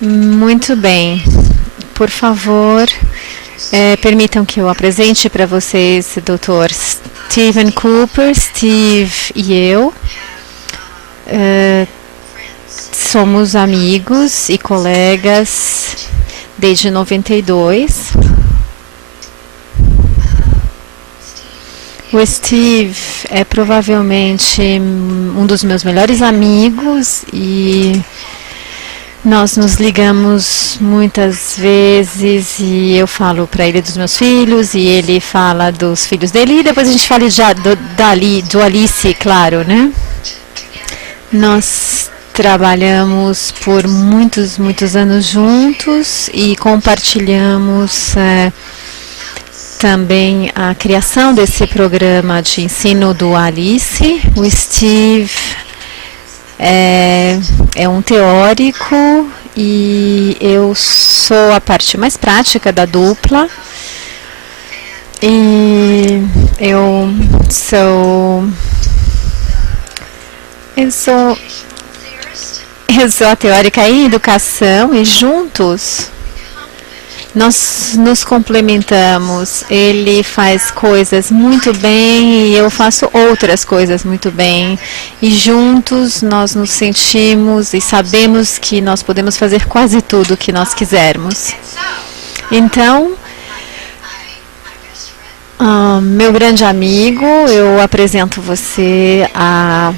Muito bem. Por favor, permitam que eu apresente para vocês o Dr. Stephen Cooper. Steve e eu somos amigos e colegas desde 92. O Steve é provavelmente um dos meus melhores amigos e nós nos ligamos muitas vezes e eu falo para ele dos meus filhos e ele fala dos filhos dele e depois a gente fala do Alice, claro, né? Nós trabalhamos por muitos anos juntos e compartilhamos também a criação desse programa de ensino do Alice. O Steve é um teórico e eu sou a parte mais prática da dupla. E eu sou a teórica em educação e juntos nós nos complementamos. Ele faz coisas muito bem e eu faço outras coisas muito bem. E juntos nós nos sentimos e sabemos que nós podemos fazer quase tudo o que nós quisermos. Então, meu grande amigo, eu apresento você a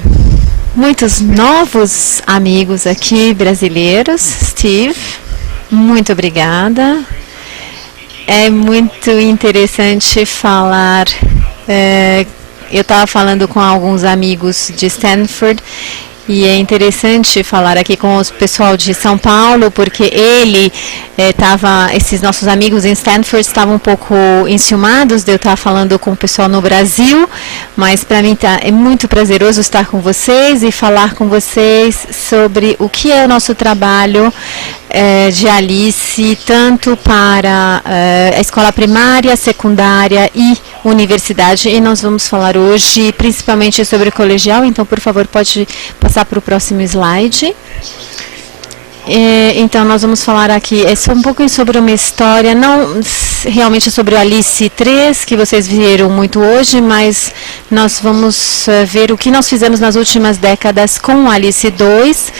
muitos novos amigos aqui brasileiros. Steve, muito obrigada. É muito interessante falar. Eu estava falando com alguns amigos de Stanford e é interessante falar aqui com o pessoal de São Paulo, porque esses nossos amigos em Stanford estavam um pouco enciumados de eu estar falando com o pessoal no Brasil, mas para mim é muito prazeroso estar com vocês e falar com vocês sobre o que é o nosso trabalho de Alice, tanto para a escola primária, secundária e universidade. E nós vamos falar hoje principalmente sobre o colegial, então por favor pode passar para o próximo slide. Então nós vamos falar aqui só um pouco sobre uma história, não realmente sobre o Alice 3, que vocês viram muito hoje, mas nós vamos ver o que nós fizemos nas últimas décadas com o Alice 2.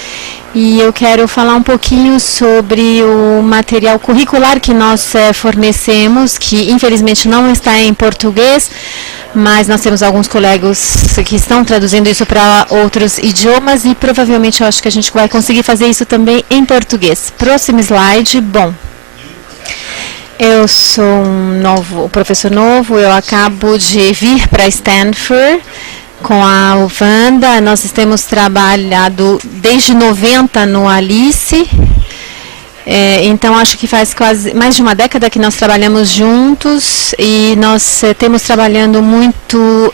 E eu quero falar um pouquinho sobre o material curricular que nós fornecemos, que infelizmente não está em português, mas nós temos alguns colegas que estão traduzindo isso para outros idiomas e provavelmente eu acho que a gente vai conseguir fazer isso também em português. Próximo slide. Bom, eu sou um professor novo, eu acabo de vir para Stanford com a Wanda. Nós temos trabalhado desde 90 no Alice, então acho que faz quase mais de uma década que nós trabalhamos juntos e nós temos trabalhando muito,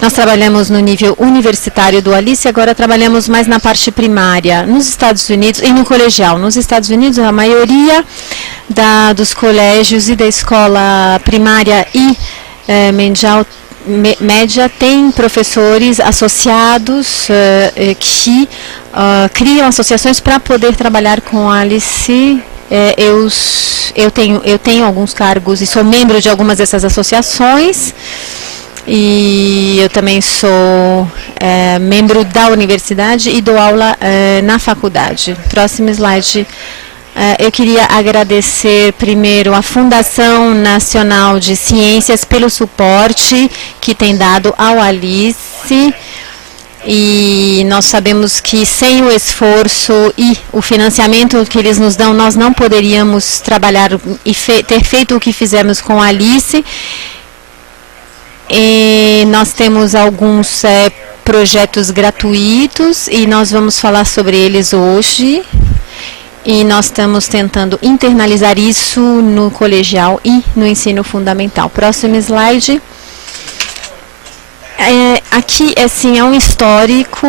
nós trabalhamos no nível universitário do Alice, agora trabalhamos mais na parte primária, nos Estados Unidos e no colegial. Nos Estados Unidos a maioria dos colégios e da escola primária e média tem professores associados que criam associações para poder trabalhar com a Alice. Eu tenho alguns cargos e sou membro de algumas dessas associações e eu também sou membro da universidade e dou aula na faculdade. Próximo slide. Eu queria agradecer primeiro a Fundação Nacional de Ciências pelo suporte que tem dado ao Alice. E nós sabemos que sem o esforço e o financiamento que eles nos dão, nós não poderíamos trabalhar e ter feito o que fizemos com a Alice. E nós temos alguns projetos gratuitos e nós vamos falar sobre eles hoje. E nós estamos tentando internalizar isso no colegial e no ensino fundamental. Próximo slide. Aqui assim, é um histórico,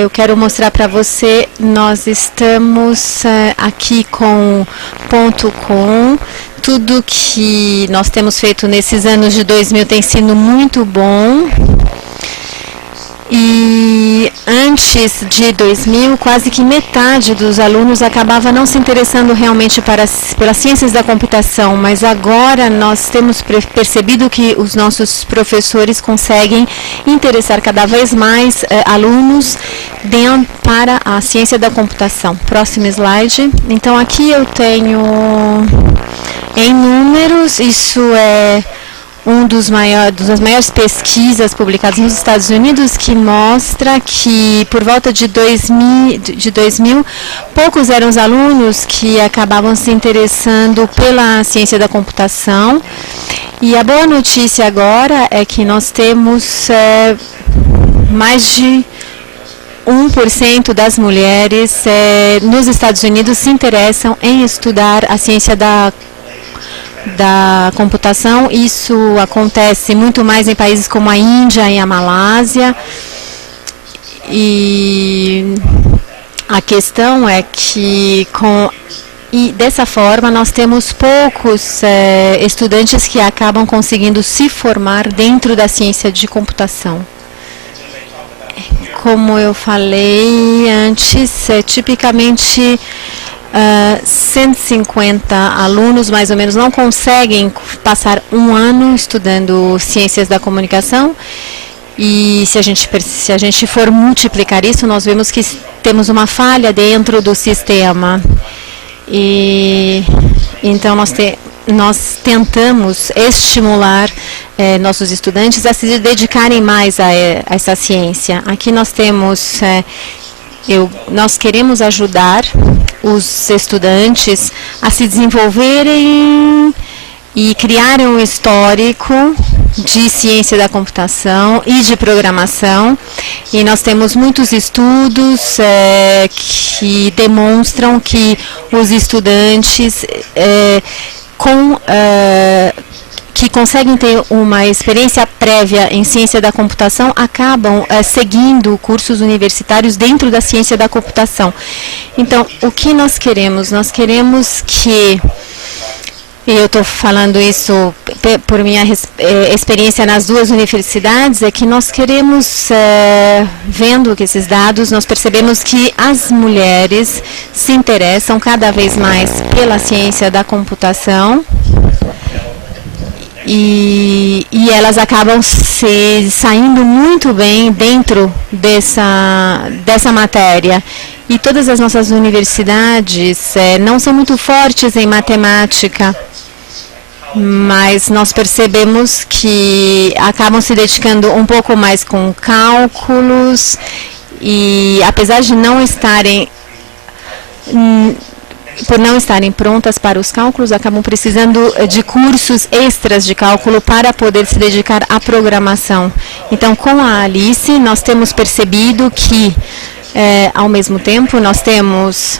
eu quero mostrar para você, nós estamos aqui com .com, tudo que nós temos feito nesses anos de 2000 tem sido muito bom. E antes antes de 2000, quase que metade dos alunos acabava não se interessando realmente pelas ciências da computação, mas agora nós temos percebido que os nossos professores conseguem interessar cada vez mais alunos para a ciência da computação. Próximo slide. Então, aqui eu tenho em números, isso é das maiores pesquisas publicadas nos Estados Unidos, que mostra que por volta de 2000, poucos eram os alunos que acabavam se interessando pela ciência da computação. E a boa notícia agora é que nós temos mais de 1% das mulheres nos Estados Unidos se interessam em estudar a ciência da computação. Isso acontece muito mais em países como a Índia e a Malásia. E a questão é que dessa forma nós temos poucos estudantes que acabam conseguindo se formar dentro da ciência de computação. Como eu falei antes, tipicamente 150 alunos, mais ou menos, não conseguem passar um ano estudando ciências da comunicação. E se a gente for multiplicar isso, nós vemos que temos uma falha dentro do sistema. E então nós tentamos estimular nossos estudantes a se dedicarem mais a essa ciência. Aqui nós temos nós queremos ajudar os estudantes a se desenvolverem e criarem um histórico de ciência da computação e de programação. E nós temos muitos estudos que demonstram que os estudantes que conseguem ter uma experiência prévia em ciência da computação acabam seguindo cursos universitários dentro da ciência da computação. Então, o que nós queremos? Nós queremos que, e eu estou falando isso por minha experiência nas duas universidades, é que nós queremos, vendo que esses dados, nós percebemos que as mulheres se interessam cada vez mais pela ciência da computação. E elas acabam saindo muito bem dentro dessa matéria. E todas as nossas universidades não são muito fortes em matemática, mas nós percebemos que acabam se dedicando um pouco mais com cálculos e, apesar de por não estarem prontas para os cálculos, acabam precisando de cursos extras de cálculo para poder se dedicar à programação. Então, com a Alice, nós temos percebido que, ao mesmo tempo, nós temos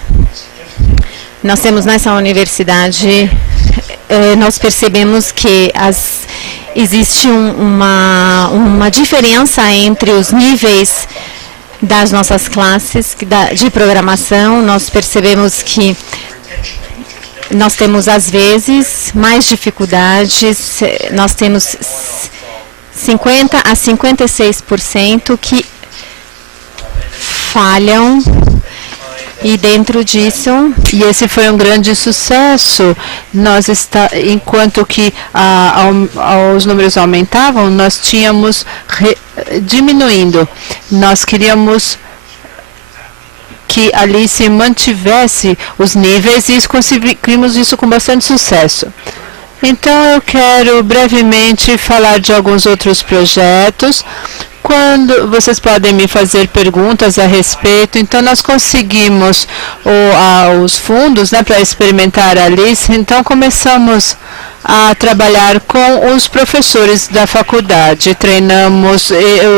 nessa universidade, nós percebemos que existe uma diferença entre os níveis das nossas classes de programação. Nós percebemos que nós temos, às vezes, mais dificuldades. Nós temos 50% a 56% que falham. E dentro disso, e esse foi um grande sucesso. Enquanto que os números aumentavam, nós tínhamos diminuindo. Nós queríamos que a Alice mantivesse os níveis e conseguimos isso com bastante sucesso. Então, eu quero brevemente falar de alguns outros projetos. Quando vocês podem me fazer perguntas a respeito, então nós conseguimos os fundos, né, para experimentar a Alice. Então começamos a trabalhar com os professores da faculdade, treinamos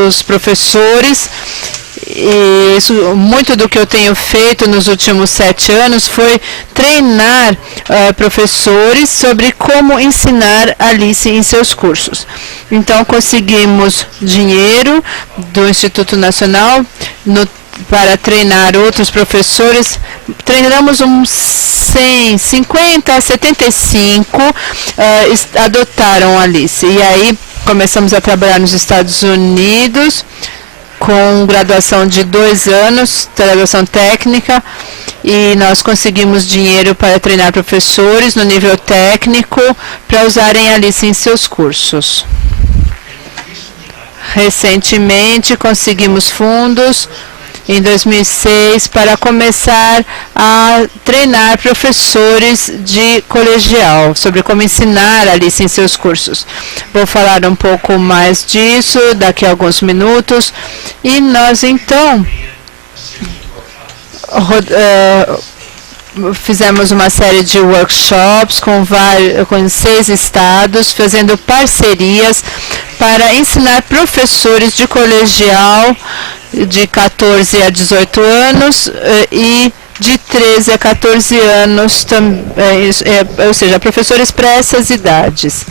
os professores. E muito do que eu tenho feito nos últimos 7 anos foi treinar professores sobre como ensinar Alice em seus cursos. Então, conseguimos dinheiro do Instituto Nacional para treinar outros professores. Treinamos uns 50 a 75 adotaram Alice. E aí, começamos a trabalhar nos Estados Unidos. com graduação de 2 anos, graduação técnica, e nós conseguimos dinheiro para treinar professores no nível técnico para usarem a Alice em seus cursos. Recentemente conseguimos fundos em 2006 para começar a treinar professores de colegial sobre como ensinar a Alice em seus cursos. Vou falar um pouco mais disso daqui a alguns minutos. E nós então fizemos uma série de workshops com 6 estados, fazendo parcerias para ensinar professores de colegial de 14 a 18 anos e de 13 a 14 anos, ou seja, professores para essas idades.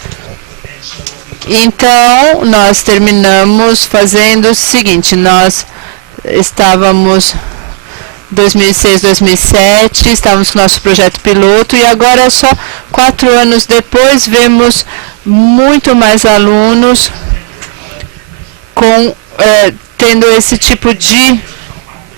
Então, nós terminamos fazendo o seguinte, nós estávamos 2006, 2007, estávamos com o nosso projeto piloto e agora só 4 anos depois vemos muito mais alunos tendo esse tipo de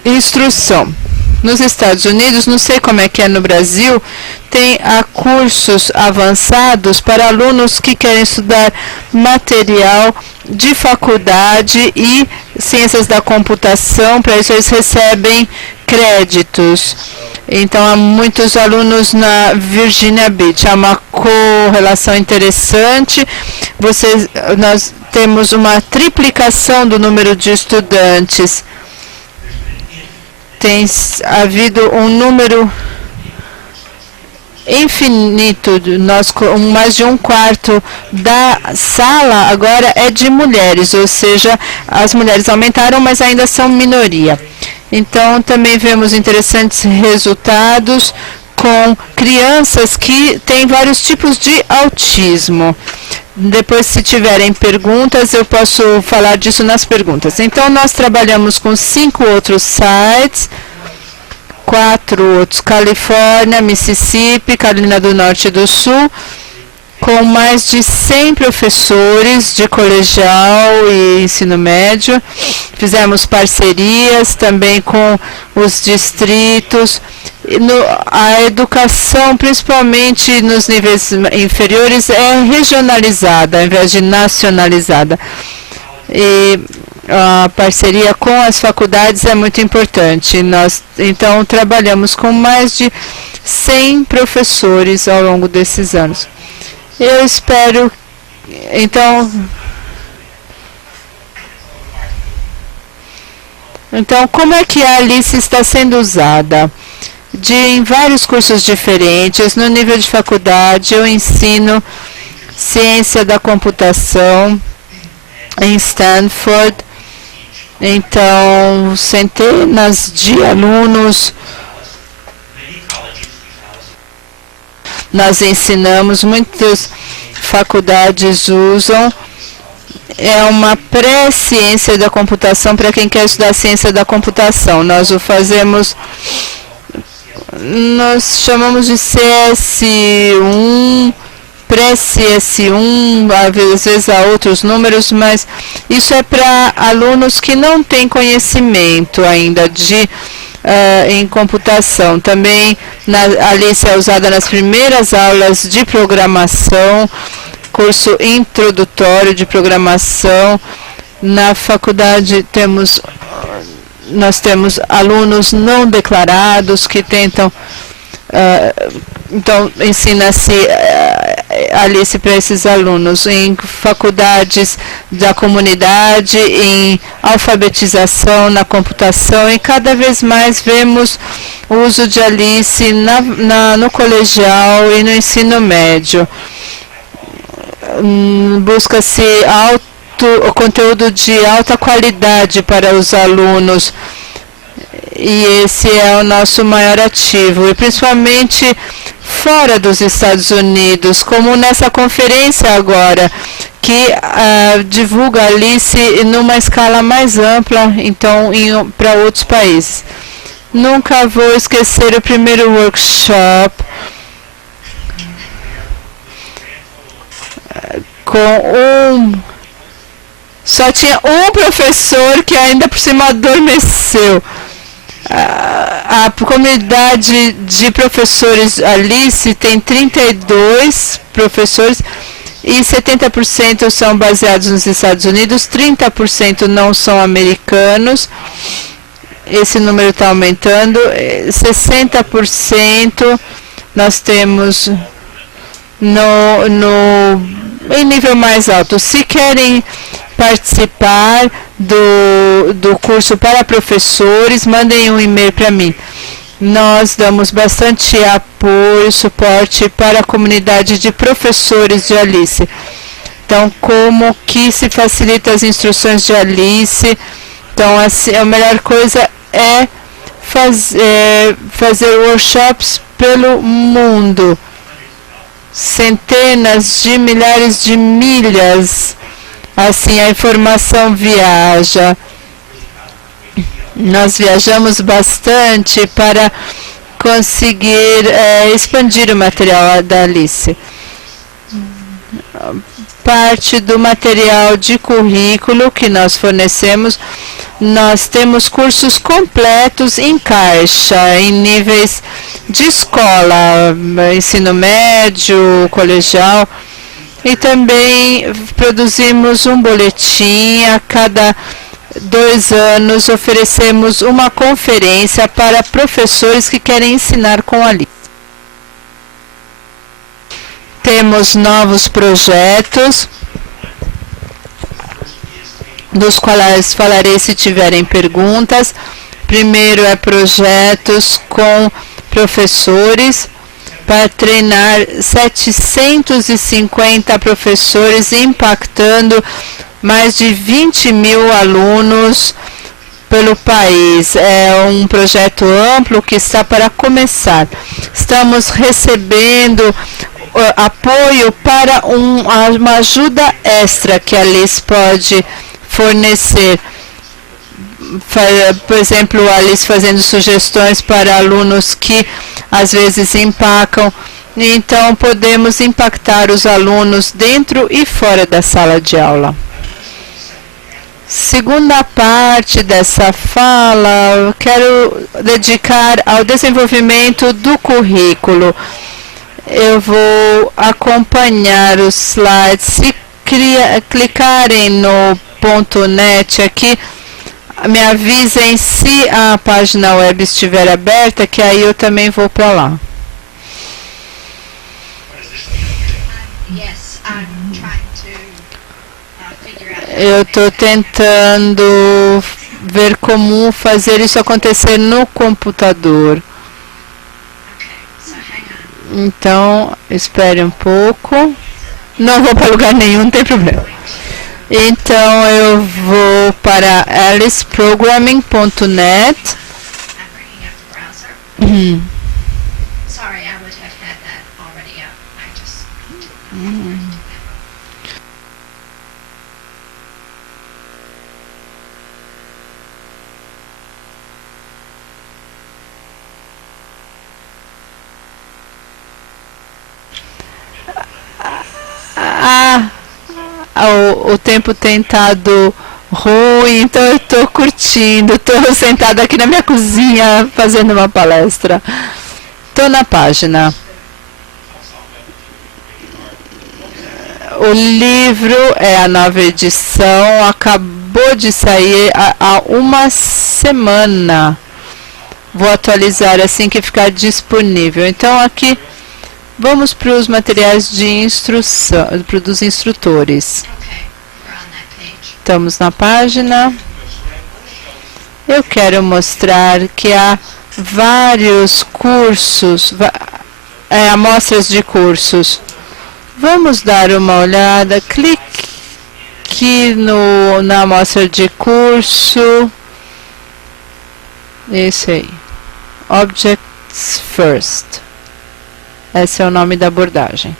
instrução. Nos Estados Unidos, não sei como é que é no Brasil, tem cursos avançados para alunos que querem estudar material de faculdade e ciências da computação. Para isso eles recebem créditos. Então, há muitos alunos na Virginia Beach. Há uma correlação interessante. Nós temos uma triplicação do número de estudantes. Tem havido um número infinito, mais de 1/4 da sala agora é de mulheres, ou seja, as mulheres aumentaram, mas ainda são minoria. Então, também vemos interessantes resultados com crianças que têm vários tipos de autismo. Depois, se tiverem perguntas, eu posso falar disso nas perguntas. Então, nós trabalhamos com 5 outros sites, 4 outros, Califórnia, Mississippi, Carolina do Norte e do Sul, com mais de 100 professores de colegial e ensino médio. Fizemos parcerias também com os distritos. A educação, principalmente nos níveis inferiores, é regionalizada, ao invés de nacionalizada. E a parceria com as faculdades é muito importante. Nós, então, trabalhamos com mais de 100 professores ao longo desses anos. Eu espero, então, como é que a Alice está sendo usada? Em vários cursos diferentes, no nível de faculdade, eu ensino ciência da computação em Stanford. Então, centenas de alunos nós ensinamos, muitas faculdades usam. É uma pré-ciência da computação para quem quer estudar ciência da computação. Nós o fazemos, nós chamamos de CS1, pré-CS1, às vezes há outros números, mas isso é para alunos que não têm conhecimento ainda em computação. Também a Alice é usada nas primeiras aulas de programação, curso introdutório de programação. Na faculdade nós temos alunos não declarados que tentam, então ensina-se Alice para esses alunos em faculdades da comunidade, em alfabetização na computação, e cada vez mais vemos o uso de Alice no colegial e no ensino médio. Busca-se o conteúdo de alta qualidade para os alunos, e esse é o nosso maior ativo, e principalmente fora dos Estados Unidos, como nessa conferência agora, que divulga Alice numa escala mais ampla, então para outros países. Nunca vou esquecer o primeiro workshop com Só tinha um professor que ainda por cima adormeceu. A comunidade de professores Alice tem 32 professores e 70% são baseados nos Estados Unidos, 30% não são americanos. Esse número está aumentando. 60% nós temos em nível mais alto. Se querem participar do curso para professores, mandem um e-mail para mim. Nós damos bastante apoio, suporte para a comunidade de professores de Alice. Então, como que se facilita as instruções de Alice? Então, assim, a melhor coisa é fazer workshops pelo mundo. Centenas de milhares de milhas. Assim, a informação viaja. Nós viajamos bastante para conseguir expandir o material da Alice. Parte do material de currículo que nós fornecemos, nós temos cursos completos em caixa, em níveis de escola, ensino médio, colegial. E também produzimos um boletim. A cada 2 anos oferecemos uma conferência para professores que querem ensinar com a Alice. Temos novos projetos, dos quais falarei se tiverem perguntas. Primeiro é projetos com professores, para treinar 750 professores, impactando mais de 20 mil alunos pelo país. É um projeto amplo que está para começar. Estamos recebendo apoio para uma ajuda extra que a Alice pode fornecer. Por exemplo, a Alice fazendo sugestões para alunos que às vezes empacam. Então, podemos impactar os alunos dentro e fora da sala de aula. Segunda parte dessa fala, eu quero dedicar ao desenvolvimento do currículo. Eu vou acompanhar os slides. Se clicarem no .net aqui, me avisem se a página web estiver aberta, que aí eu também vou para lá. Eu estou tentando ver como fazer isso acontecer no computador. Então, espere um pouco. Não vou para lugar nenhum, não tem problema. Então, eu vou para aliceprogramming.net. O tempo tem estado ruim, então eu estou curtindo. Estou sentada aqui na minha cozinha fazendo uma palestra. Estou na página. O livro é a nova edição, acabou de sair há uma semana. Vou atualizar assim que ficar disponível. Então aqui vamos para os materiais de instrução, dos instrutores. Estamos na página. Eu quero mostrar que há vários cursos, amostras de cursos. Vamos dar uma olhada. Clique na amostra de curso. Isso aí. Objects First. Esse é o nome da abordagem.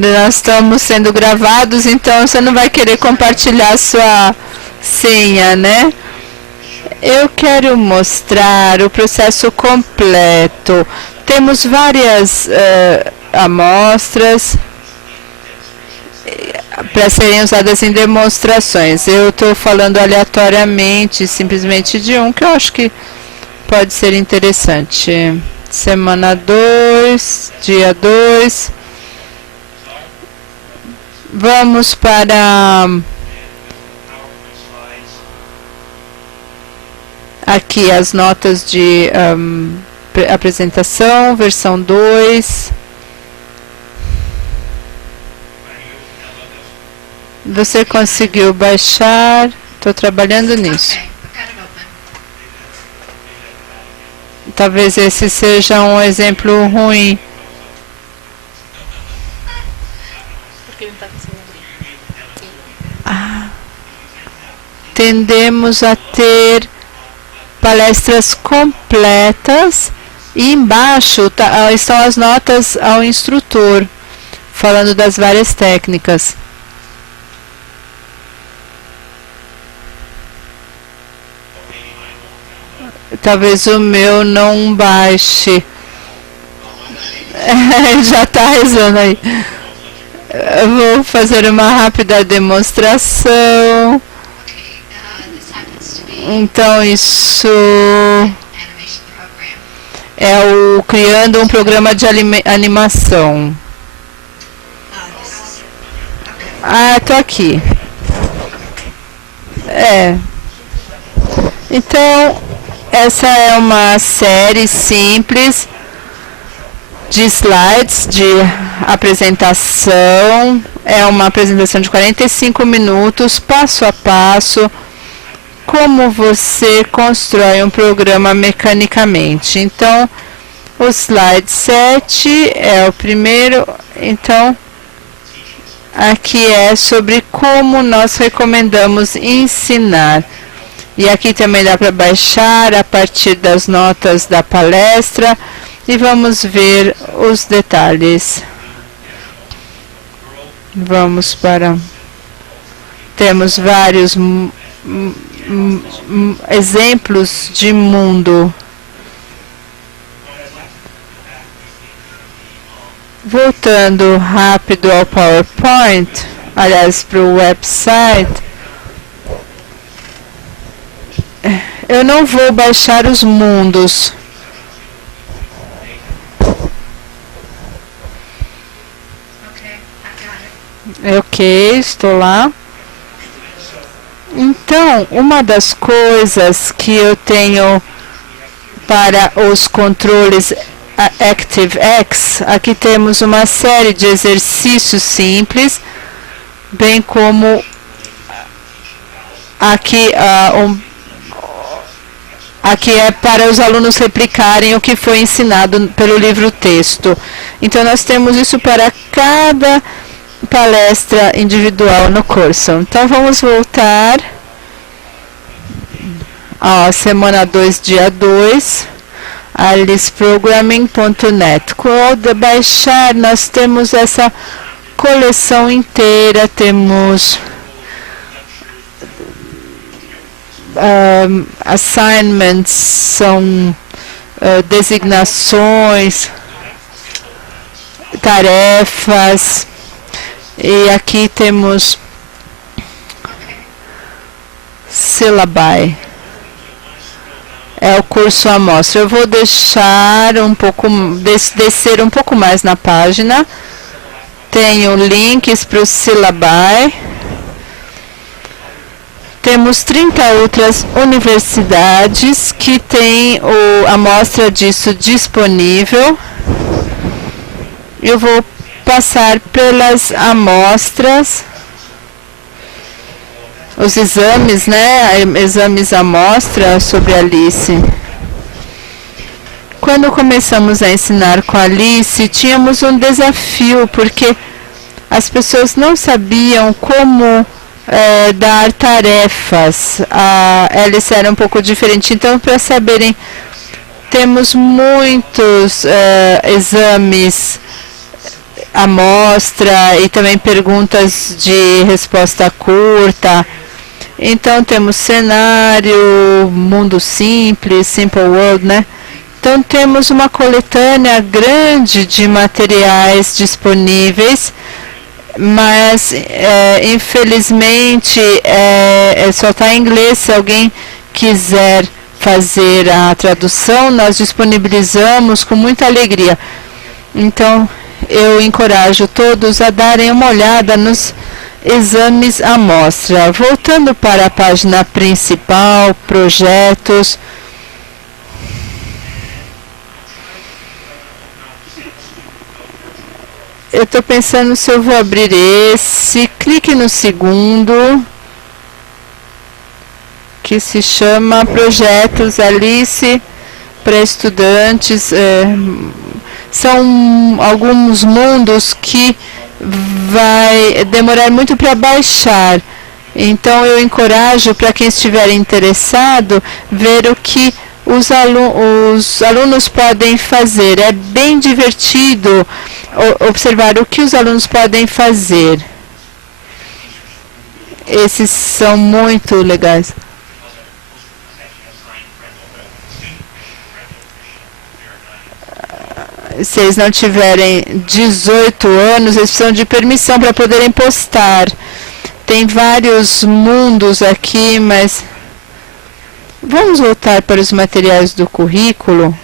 Nós estamos sendo gravados, então você não vai querer compartilhar sua senha, né? Eu quero mostrar o processo completo. Temos várias amostras para serem usadas em demonstrações. Eu estou falando aleatoriamente, simplesmente de um que eu acho que pode ser interessante. Semana 2, dia 2. Vamos para aqui as notas de apresentação, versão 2. Você conseguiu baixar? Estou trabalhando nisso. Talvez esse seja um exemplo ruim. Tendemos a ter palestras completas e embaixo estão as notas ao instrutor, falando das várias técnicas. Talvez o meu não baixe. Já está rezando aí. Eu vou fazer uma rápida demonstração. Então isso é o criando um programa de animação. Tô aqui. Então essa é uma série simples de slides de apresentação. É uma apresentação de 45 minutos, passo a passo, como você constrói um programa mecanicamente. Então, o slide 7 é o primeiro. Então, aqui é sobre como nós recomendamos ensinar. E aqui também dá para baixar a partir das notas da palestra e vamos ver os detalhes. Vamos para... Temos vários exemplos de mundo. Voltando rápido ao PowerPoint, aliás, para o website. Eu não vou baixar os mundos. Ok, estou lá. Então, uma das coisas que eu tenho para os controles ActiveX, aqui temos uma série de exercícios simples, bem como aqui aqui é para os alunos replicarem o que foi ensinado pelo livro texto. Então, nós temos isso para cada palestra individual no curso. Então, vamos voltar à semana 2, dia 2, aliceprogramming.net. Quando baixar, nós temos essa coleção inteira, temos assignments, são designações, tarefas, e aqui temos syllabi. É o curso amostra. Eu vou deixar descer um pouco mais na página. Tenho links para o syllabi. Temos 30 outras universidades que têm a amostra disso disponível. Eu vou passar pelas amostras, os exames, né? Exames amostra sobre a Alice. Quando começamos a ensinar com a Alice, tínhamos um desafio, porque as pessoas não sabiam como dar tarefas. A Alice era um pouco diferente. Então, para saberem, temos muitos exames amostra e também perguntas de resposta curta. Então temos cenário, mundo simples, Simple World, né? Então temos uma coletânea grande de materiais disponíveis, mas infelizmente só está em inglês. Se alguém quiser fazer a tradução, nós disponibilizamos com muita alegria. Então eu encorajo todos a darem uma olhada nos exames amostra. Voltando para a página principal, projetos. Eu estou pensando se eu vou abrir esse. Clique no segundo, que se chama Projetos Alice para Estudantes. São alguns mundos que vai demorar muito para baixar. Então eu encorajo para quem estiver interessado ver o que os alunos podem fazer. É bem divertido observar o que os alunos podem fazer. Esses são muito legais. Se eles não tiverem 18 anos, eles precisam de permissão para poderem postar. Tem vários mundos aqui, mas vamos voltar para os materiais do currículo.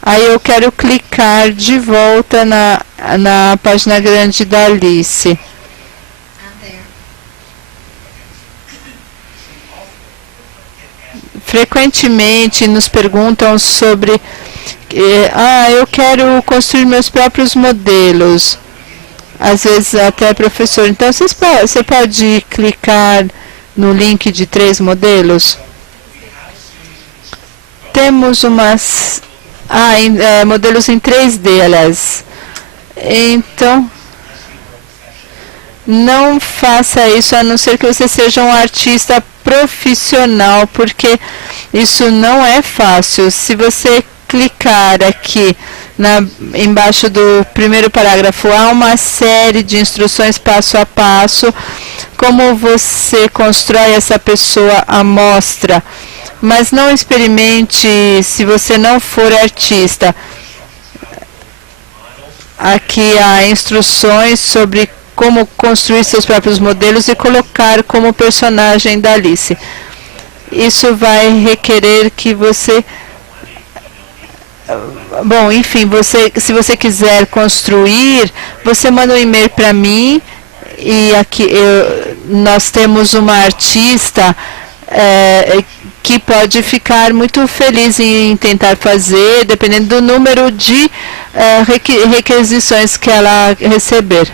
Aí eu quero clicar de volta na página grande da Alice. Frequentemente nos perguntam sobre eu quero construir meus próprios modelos. Às vezes até professor. Então você pode clicar no link de 3 modelos. Temos umas modelos em 3D, aliás. Então não faça isso a não ser que você seja um artista profissional, porque isso não é fácil. Se você clicar aqui embaixo do primeiro parágrafo, há uma série de instruções passo a passo, como você constrói essa pessoa amostra. Mas não experimente se você não for artista. Aqui há instruções sobre como construir seus próprios modelos e colocar como personagem da Alice. Isso vai requerer que você... Bom, enfim, se você quiser construir, você manda um e-mail para mim e aqui nós temos uma artista que pode ficar muito feliz em tentar fazer, dependendo do número de requisições que ela receber.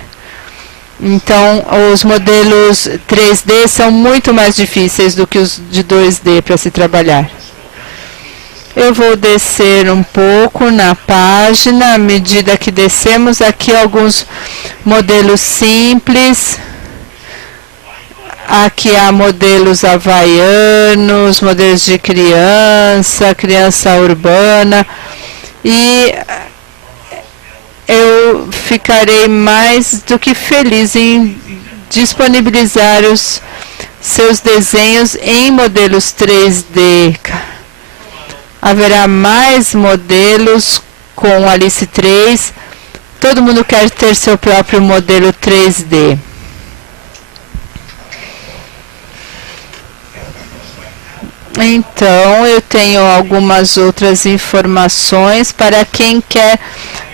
Então, os modelos 3D são muito mais difíceis do que os de 2D para se trabalhar. Eu vou descer um pouco na página, à medida que descemos aqui alguns modelos simples. Aqui há modelos havaianos, modelos de criança urbana. E eu ficarei mais do que feliz em disponibilizar os seus desenhos em modelos 3D. Haverá mais modelos com Alice 3. Todo mundo quer ter seu próprio modelo 3D. Então, eu tenho algumas outras informações para quem quer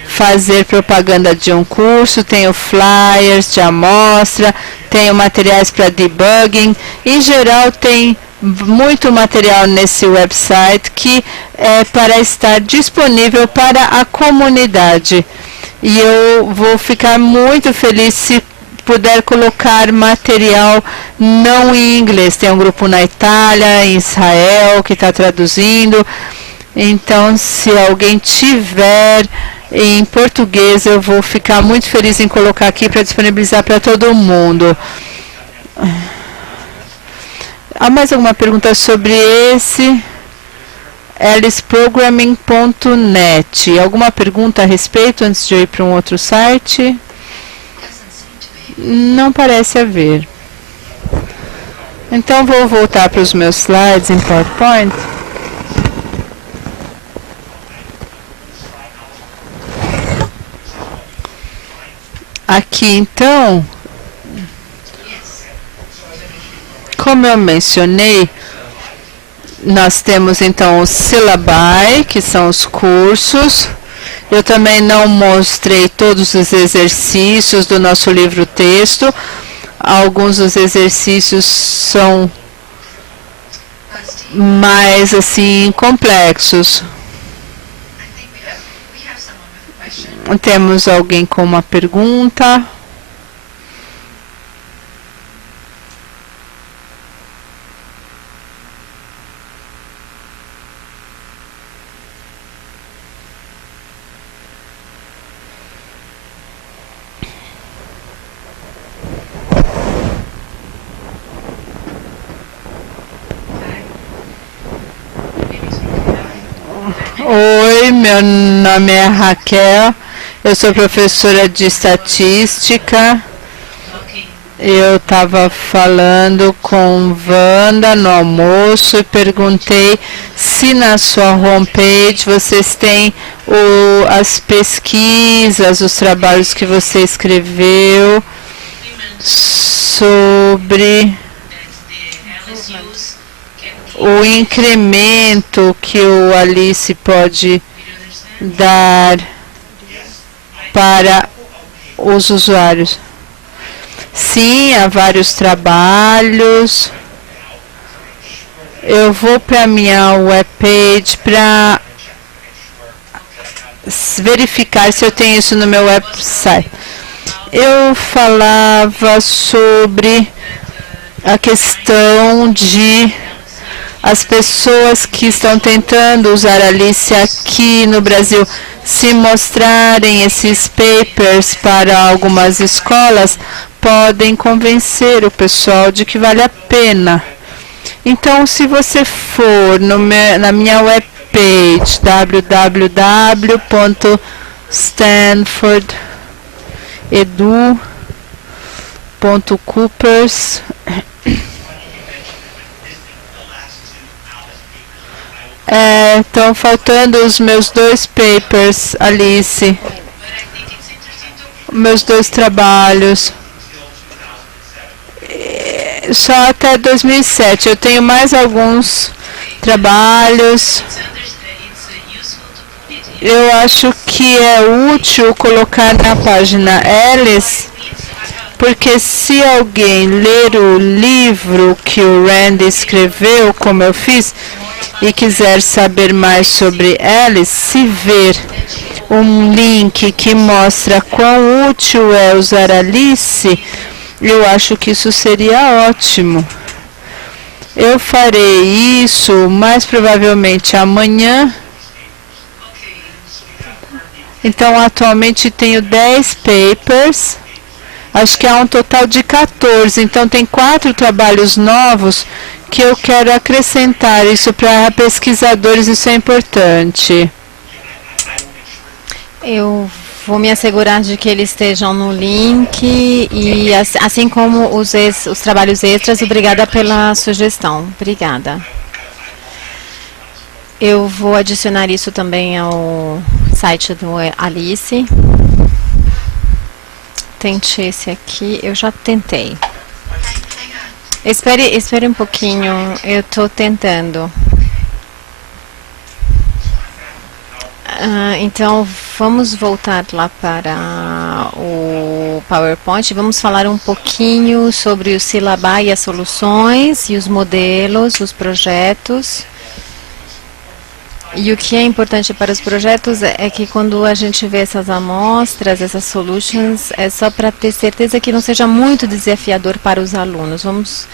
fazer propaganda de um curso. Tenho flyers de amostra, tenho materiais para debugging. Em geral, tem muito material nesse website que é para estar disponível para a comunidade. E eu vou ficar muito feliz se puder colocar material não em inglês. Tem um grupo na Itália, em Israel, que está traduzindo. Então, se alguém tiver em português, eu vou ficar muito feliz em colocar aqui para disponibilizar para todo mundo. Há mais alguma pergunta sobre esse? aliceprogramming.net. Alguma pergunta a respeito antes de eu ir para um outro site? Não parece haver. Então vou voltar para os meus slides em PowerPoint. Aqui então, como eu mencionei, nós temos então os syllabi, que são os cursos. Eu também não mostrei todos os exercícios do nosso livro-texto. Alguns dos exercícios são mais assim complexos. Temos alguém com uma pergunta? Oi, meu nome é Raquel. Eu sou professora de estatística. Eu estava falando com Wanda no almoço e perguntei se na sua homepage vocês têm as pesquisas, os trabalhos que você escreveu sobre o incremento que o Alice pode dar para os usuários. Sim, há vários trabalhos. Eu vou para a minha webpage para verificar se eu tenho isso no meu website. Eu falava sobre a questão de as pessoas que estão tentando usar a Alice aqui no Brasil, se mostrarem esses papers para algumas escolas, podem convencer o pessoal de que vale a pena. Então, se você for na minha webpage www.stanfordedu.coopers, estão faltando os meus 2 papers, Alice. Meus 2 trabalhos. Só até 2007. Eu tenho mais alguns trabalhos. Eu acho que é útil colocar na página Alice, porque se alguém ler o livro que o Randy escreveu, como eu fiz, e quiser saber mais sobre Alice, se ver um link que mostra quão útil é usar Alice, eu acho que isso seria ótimo. Eu farei isso mais provavelmente amanhã. Então, atualmente tenho 10 papers. Acho que há um total de 14. Então, tem 4 trabalhos novos que eu quero acrescentar. Isso para pesquisadores, isso é importante. Eu vou me assegurar de que eles estejam no link e assim como os trabalhos extras. Obrigada pela sugestão. Obrigada. Eu vou adicionar isso também ao site do Alice. Tente esse aqui. Eu já tentei. Espere um pouquinho. Eu estou tentando. Então, vamos voltar lá para o PowerPoint. Vamos falar um pouquinho sobre o Syllabi e as soluções, e os modelos, os projetos. E o que é importante para os projetos é que quando a gente vê essas amostras, essas solutions, é só para ter certeza que não seja muito desafiador para os alunos.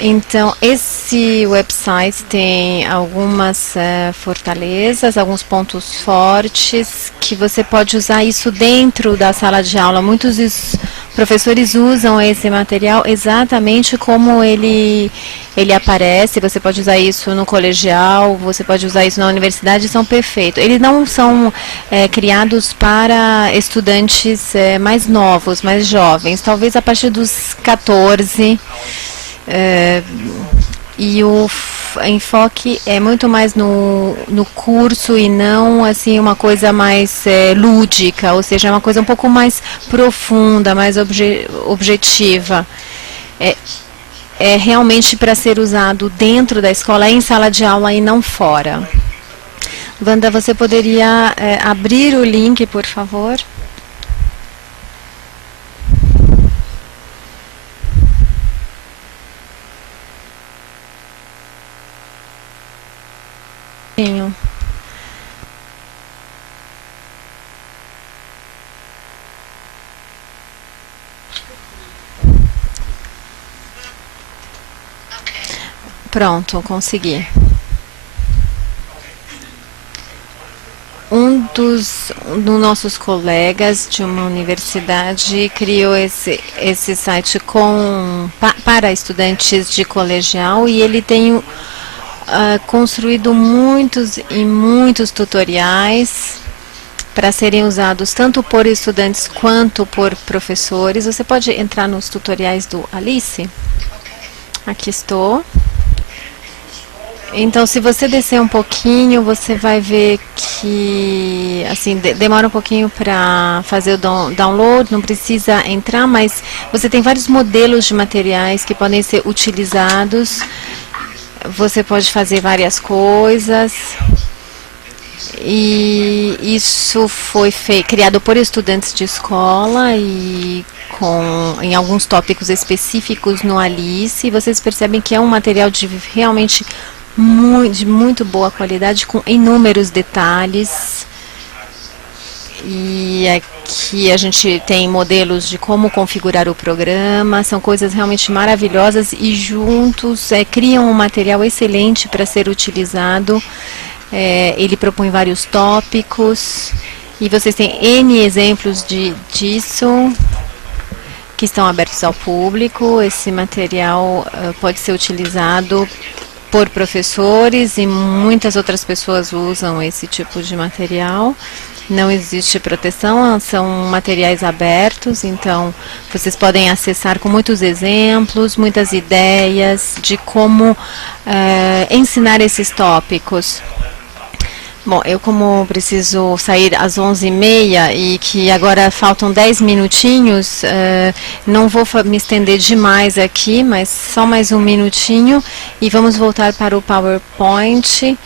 Então, esse website tem algumas fortalezas, alguns pontos fortes, que você pode usar isso dentro da sala de aula. Muitos dos professores usam esse material exatamente como ele ele aparece, você pode usar isso no colegial, você pode usar isso na universidade, são perfeitos. Eles não são criados para estudantes mais novos, mais jovens, talvez a partir dos 14, e o enfoque é muito mais no curso e não assim uma coisa mais lúdica, ou seja, uma coisa um pouco mais profunda, mais objetiva. É realmente para ser usado dentro da escola, em sala de aula e não fora. Wanda, você poderia abrir o link, por favor? Pronto, consegui. Um dos nossos colegas de uma universidade criou esse site para estudantes de colegial e ele tem construído muitos e muitos tutoriais para serem usados tanto por estudantes quanto por professores. Você pode entrar nos tutoriais do Alice? Aqui estou. Então, se você descer um pouquinho, você vai ver que assim demora um pouquinho para fazer o download, não precisa entrar, mas você tem vários modelos de materiais que podem ser utilizados. Você pode fazer várias coisas. E isso foi criado por estudantes de escola e em alguns tópicos específicos no Alice. Vocês percebem que é um material de realmente de muito boa qualidade, com inúmeros detalhes. E aqui a gente tem modelos de como configurar o programa, são coisas realmente maravilhosas e juntos criam um material excelente para ser utilizado. Ele propõe vários tópicos e vocês têm N exemplos disso que estão abertos ao público. Esse material pode ser utilizado por professores e muitas outras pessoas usam esse tipo de material. Não existe proteção, são materiais abertos, então vocês podem acessar com muitos exemplos, muitas ideias de como ensinar esses tópicos. Bom, eu como preciso sair às 11h30 e que agora faltam 10 minutinhos, não vou me estender demais aqui, mas só mais um minutinho e vamos voltar para o PowerPoint.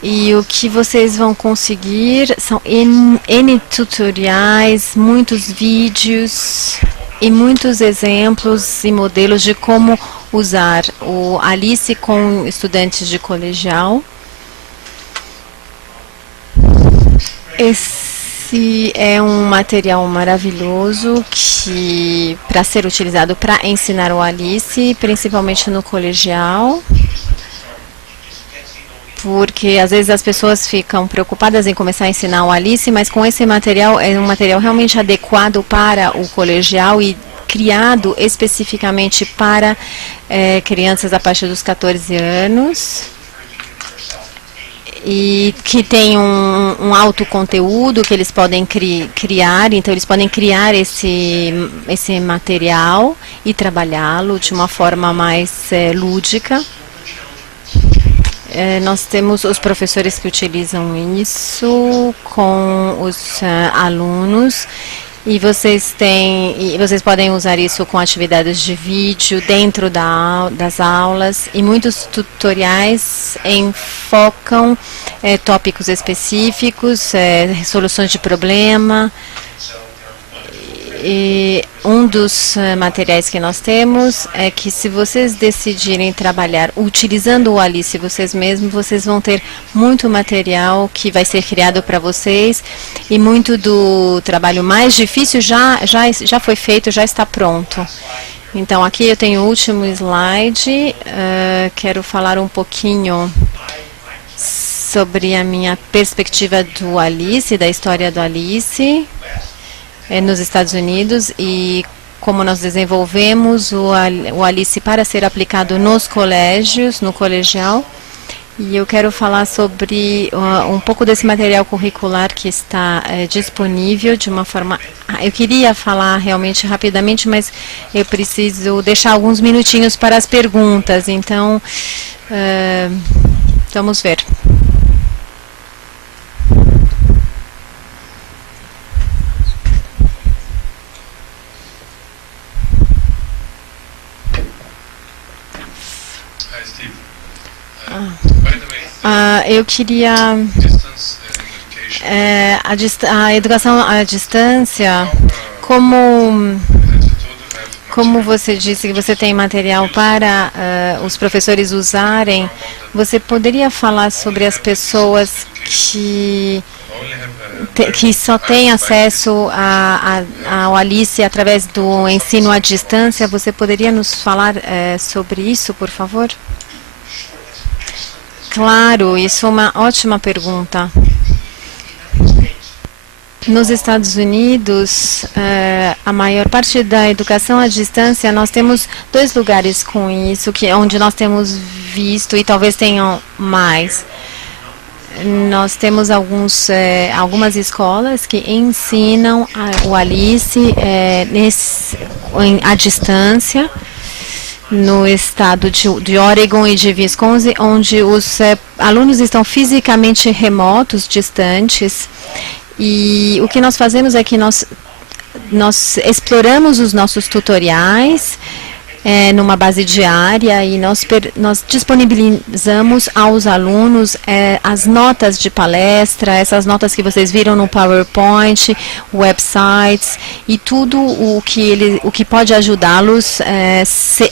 E o que vocês vão conseguir são N tutoriais, muitos vídeos e muitos exemplos e modelos de como usar o Alice com estudantes de colegial. Esse é um material maravilhoso para ser utilizado para ensinar o Alice, principalmente no colegial, porque às vezes as pessoas ficam preocupadas em começar a ensinar o Alice, mas com esse material é um material realmente adequado para o colegial e criado especificamente para crianças a partir dos 14 anos. E que tem um alto conteúdo que eles podem criar, então eles podem criar esse material e trabalhá-lo de uma forma mais lúdica. Nós temos os professores que utilizam isso com os alunos. E vocês podem usar isso com atividades de vídeo dentro das aulas, e muitos tutoriais enfocam tópicos específicos, soluções de problema. E um dos materiais que nós temos é que se vocês decidirem trabalhar utilizando o Alice vocês mesmos, vocês vão ter muito material que vai ser criado para vocês e muito do trabalho mais difícil já foi feito, já está pronto. Então aqui eu tenho o último slide, quero falar um pouquinho sobre a minha perspectiva do Alice, da história do Alice nos Estados Unidos e como nós desenvolvemos o Alice para ser aplicado nos colégios, no colegial. E eu quero falar sobre um pouco desse material curricular que está disponível de uma forma... Eu queria falar realmente rapidamente, mas eu preciso deixar alguns minutinhos para as perguntas. Então, vamos ver. Eu queria a educação à distância, como você disse que você tem material para os professores usarem, você poderia falar sobre as pessoas que só têm acesso ao Alice através do ensino à distância? Você poderia nos falar sobre isso, por favor? Claro, isso é uma ótima pergunta. Nos Estados Unidos, a maior parte da educação à distância, nós temos 2 lugares com isso, onde nós temos visto, e talvez tenham mais. Nós temos algumas escolas que ensinam o Alice à distância, no estado de Oregon e de Wisconsin, onde os alunos estão fisicamente remotos, distantes, e o que nós fazemos é que nós exploramos os nossos tutoriais numa base diária e nós disponibilizamos aos alunos as notas de palestra, essas notas que vocês viram no PowerPoint, websites e tudo o que pode ajudá-los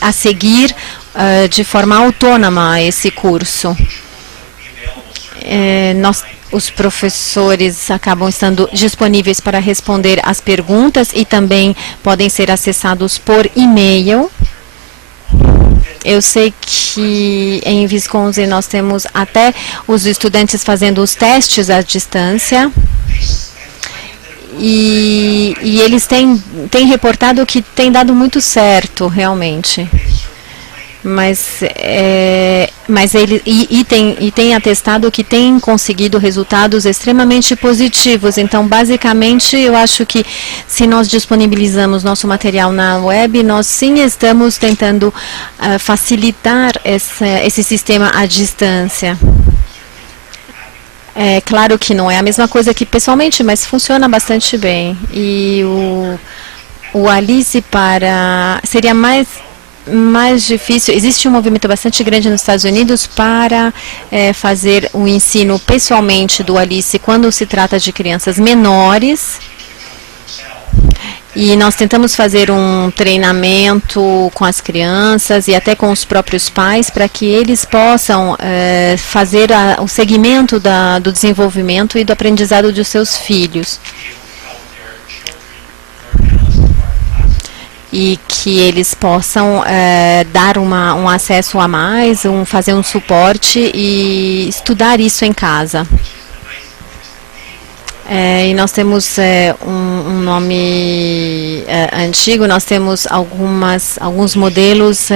a seguir de forma autônoma esse curso. Os professores acabam estando disponíveis para responder as perguntas e também podem ser acessados por e-mail. Eu sei que em Wisconsin nós temos até os estudantes fazendo os testes à distância e eles têm reportado que tem dado muito certo, realmente. Mas ele tem atestado que tem conseguido resultados extremamente positivos. Então, basicamente, eu acho que se nós disponibilizamos nosso material na web, nós sim estamos tentando facilitar esse sistema à distância. É claro que não é a mesma coisa que pessoalmente, mas funciona bastante bem. E o Alice seria mais difícil. Existe um movimento bastante grande nos Estados Unidos para fazer o ensino pessoalmente do Alice quando se trata de crianças menores. E nós tentamos fazer um treinamento com as crianças e até com os próprios pais para que eles possam fazer o segmento do desenvolvimento e do aprendizado dos seus filhos. E que eles possam dar um acesso a mais, fazer um suporte e estudar isso em casa. E nós temos um nome antigo, nós temos alguns modelos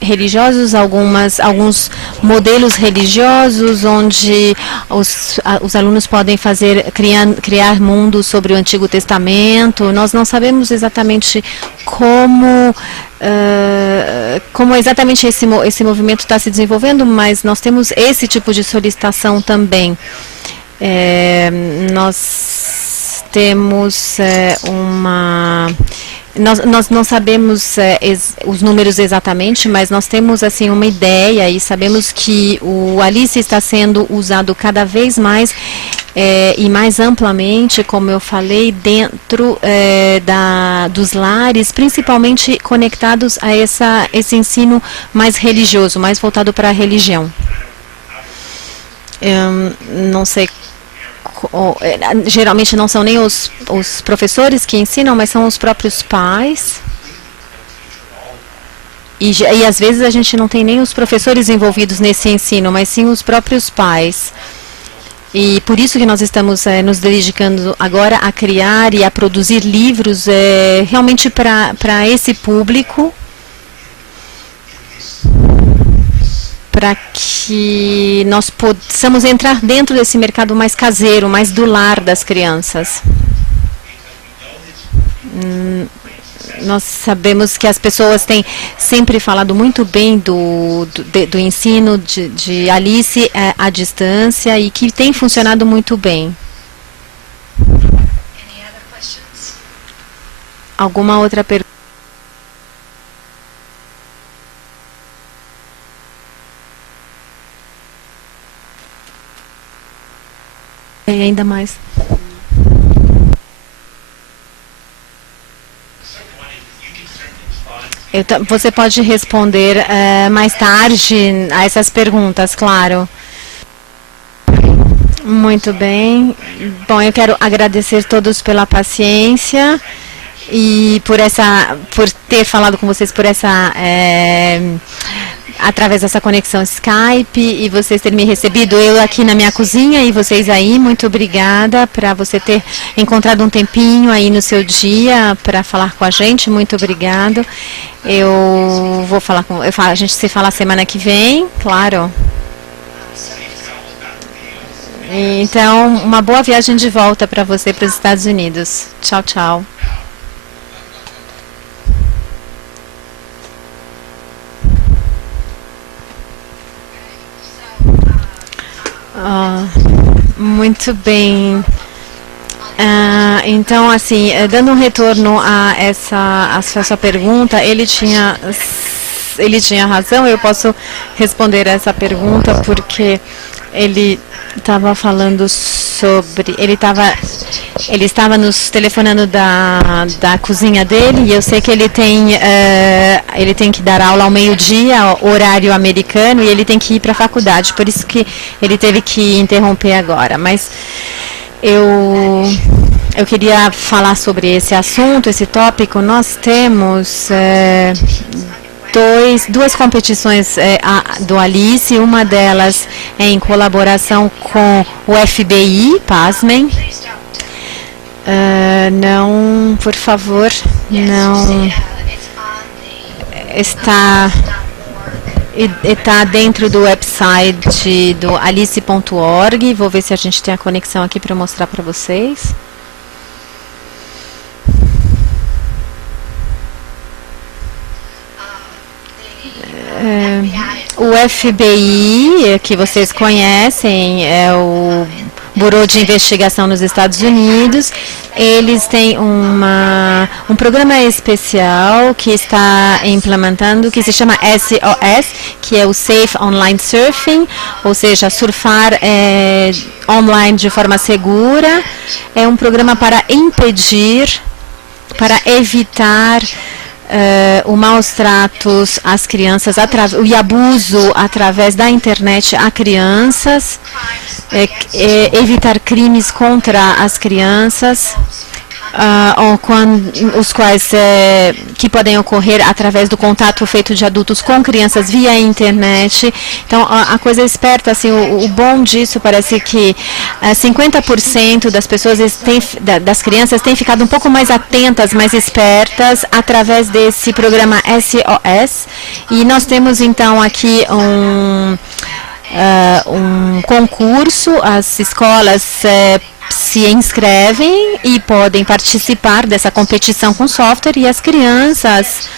religiosos, alguns modelos religiosos onde os alunos podem criar mundos sobre o Antigo Testamento. Nós não sabemos exatamente como exatamente esse movimento está se desenvolvendo, mas nós temos esse tipo de solicitação também. Nós temos Nós não sabemos os números exatamente, mas nós temos assim uma ideia e sabemos que o Alice está sendo usado cada vez mais e mais amplamente, como eu falei, dentro dos lares, principalmente conectados a esse ensino mais religioso, mais voltado para a religião. Não sei. Geralmente não são nem os professores que ensinam, mas são os próprios pais. E às vezes a gente não tem nem os professores envolvidos nesse ensino, mas sim os próprios pais. E por isso que nós estamos nos dedicando agora a criar e a produzir livros realmente para esse público, para que nós possamos entrar dentro desse mercado mais caseiro, mais do lar das crianças. Nós sabemos que as pessoas têm sempre falado muito bem do ensino de Alice à distância e que tem funcionado muito bem. Alguma outra pergunta? E ainda mais. Você pode responder mais tarde a essas perguntas, claro. Muito bem. Bom, eu quero agradecer todos pela paciência e por ter falado com vocês através dessa conexão Skype e vocês terem me recebido, eu aqui na minha cozinha e vocês aí. Muito obrigada para você ter encontrado um tempinho aí no seu dia para falar com a gente. Muito obrigado. Eu vou falar a gente se fala semana que vem, claro. Então, uma boa viagem de volta para você para os Estados Unidos. Tchau, tchau. Muito bem. Então, assim, dando um retorno a essa pergunta, ele tinha razão. Eu posso responder essa pergunta porque ele estava falando sobre, ele estava nos telefonando da cozinha dele, e eu sei que ele tem que dar aula ao meio-dia, horário americano, e ele tem que ir para a faculdade, por isso que ele teve que interromper agora. Mas eu queria falar sobre esse assunto, esse tópico. Nós temos duas competições do Alice, uma delas é em colaboração com o FBI, pasmem. Não, por favor, não. Está dentro do website do alice.org. Vou ver se a gente tem a conexão aqui para mostrar para vocês. O FBI, que vocês conhecem, é o Bureau de Investigação nos Estados Unidos. Eles têm um programa especial que está implementando, que se chama SOS, que é o Safe Online Surfing, ou seja, surfar online de forma segura. É um programa para impedir, para evitar o maus tratos às crianças, o abuso através da internet a crianças, evitar crimes contra as crianças, os quais que podem ocorrer através do contato feito de adultos com crianças via internet. Então, a coisa esperta, assim, o bom disso parece que 50% das pessoas das crianças têm ficado um pouco mais atentas, mais espertas através desse programa SOS. E nós temos então aqui um concurso. As escolas se inscrevem e podem participar dessa competição com software, e as crianças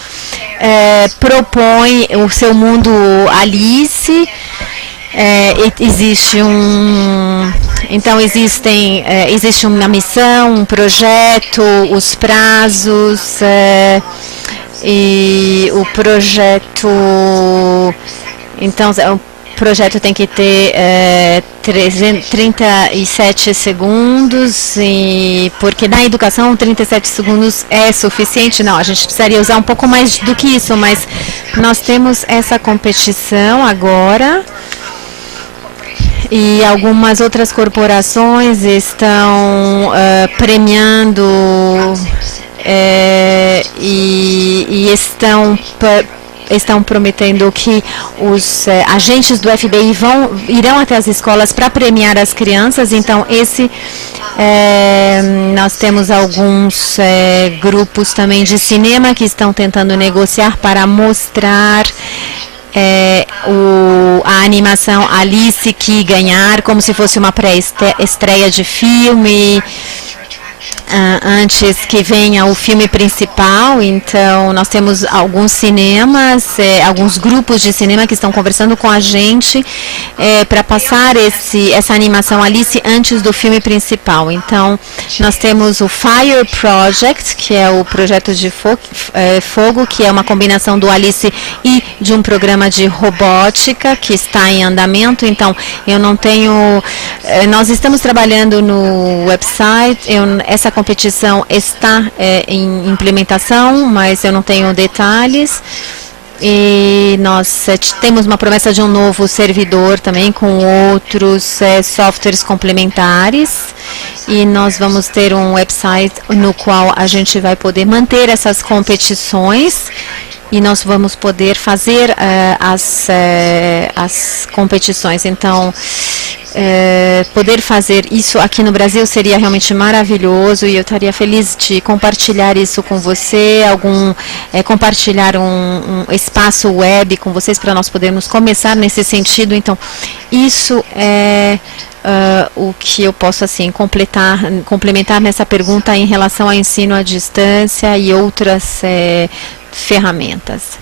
propõem o seu mundo Alice. Existe uma missão, um projeto, os prazos, e o projeto, então o projeto tem que ter 37 segundos, porque na educação 37 segundos é suficiente. Não, a gente precisaria usar um pouco mais do que isso, mas nós temos essa competição agora, e algumas outras corporações estão premiando e estão estão prometendo que os agentes do FBI irão até as escolas para premiar as crianças. Então, nós temos alguns grupos também de cinema que estão tentando negociar para mostrar a animação Alice que ganhar, como se fosse uma pré-estreia de filme, antes que venha o filme principal. Então, nós temos alguns cinemas, alguns grupos de cinema que estão conversando com a gente para passar essa animação Alice antes do filme principal. Então, nós temos o Fire Project, que é o projeto de fogo, que é uma combinação do Alice e de um programa de robótica que está em andamento. Então, nós estamos trabalhando no website, essa competição está em implementação, mas eu não tenho detalhes. E nós temos uma promessa de um novo servidor também com outros softwares complementares. E nós vamos ter um website no qual a gente vai poder manter essas competições. E nós vamos poder fazer as competições. Então, poder fazer isso aqui no Brasil seria realmente maravilhoso, e eu estaria feliz de compartilhar isso com você, compartilhar um espaço web com vocês para nós podermos começar nesse sentido. Então, isso é o que eu posso assim complementar nessa pergunta em relação ao ensino à distância e outras ferramentas.